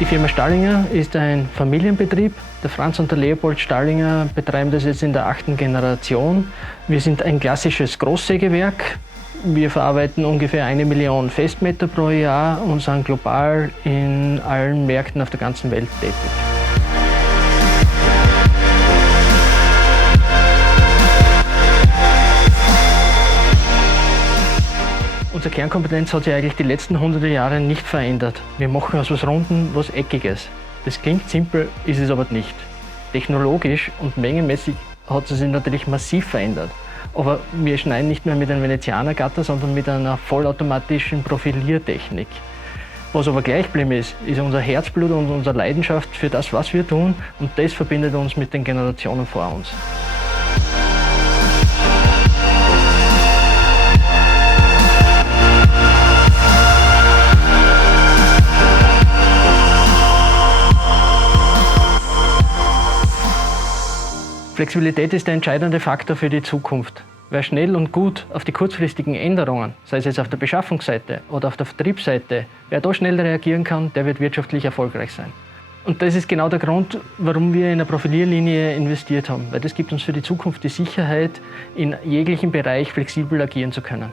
Die Firma Stallinger ist ein Familienbetrieb. Der Franz und der Leopold Stallinger betreiben das jetzt in der 8. Generation. Wir sind ein klassisches Großsägewerk. Wir verarbeiten ungefähr 1 Million Festmeter pro Jahr und sind global in allen Märkten auf der ganzen Welt tätig. Unsere Kernkompetenz hat sich eigentlich die letzten 100 Jahre nicht verändert. Wir machen aus was Runden was Eckiges. Das klingt simpel, ist es aber nicht. Technologisch und mengenmäßig hat es sich natürlich massiv verändert. Aber wir schneiden nicht mehr mit einem Venezianergatter, sondern mit einer vollautomatischen Profiliertechnik. Was aber gleich geblieben ist unser Herzblut und unsere Leidenschaft für das, was wir tun. Und das verbindet uns mit den Generationen vor uns. Flexibilität ist der entscheidende Faktor für die Zukunft. Wer schnell und gut auf die kurzfristigen Änderungen, sei es jetzt auf der Beschaffungsseite oder auf der Vertriebsseite, wer da schnell reagieren kann, der wird wirtschaftlich erfolgreich sein. Und das ist genau der Grund, warum wir in eine Profilierlinie investiert haben, weil das gibt uns für die Zukunft die Sicherheit, in jeglichem Bereich flexibel agieren zu können.